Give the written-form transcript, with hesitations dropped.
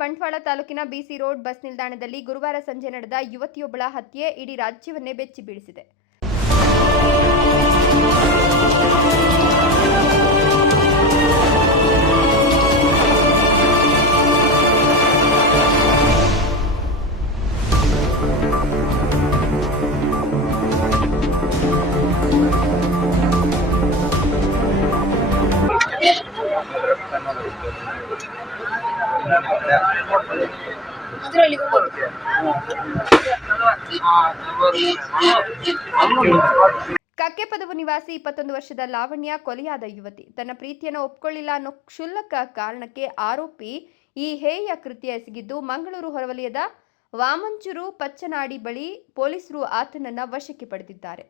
ಬಂಟ್ವಾಳ ತಾಲೂಕಿನ ಬಿಸಿ road bus ನಿಲ್ದಾಣದಲ್ಲಿ ಗುರುವಾರ ಸಂಜೆ ನಡೆದ ಯುವತಿಯೊಬ್ಬಳ ಹತ್ಯೆ ಇಡೀ ರಾಜ್ಯವನ್ನೇ ಬೆಚ್ಚಿ ಬೀಳಿಸಿದೆ. ಕಕ್ಕೆಪದವು ನಿವಾಸಿ 21 ವರ್ಷದ ಲಾವಣ್ಯ ಕೊಲೆಯಾದ ಯುವತಿ. ತನ್ನ ಪ್ರೀತಿಯನ್ನು ಒಪ್ಪಿಕೊಳ್ಳಿಲ್ಲ ಅನ್ನೋ ಕ್ಷುಲ್ಲಕ ಕಾರಣಕ್ಕೆ ಆರೋಪಿ ಈ ಹೇಯ ಕೃತ್ಯ ಎಸಗಿದ್ದು, ಮಂಗಳೂರು ಹೊರವಲಯದ ವಾಮಂಚೂರು ಪಚ್ಚನಾಡಿ ಬಳಿ ಪೊಲೀಸರು ಆತನನ್ನ ವಶಕ್ಕೆ ಪಡೆದಿದ್ದಾರೆ.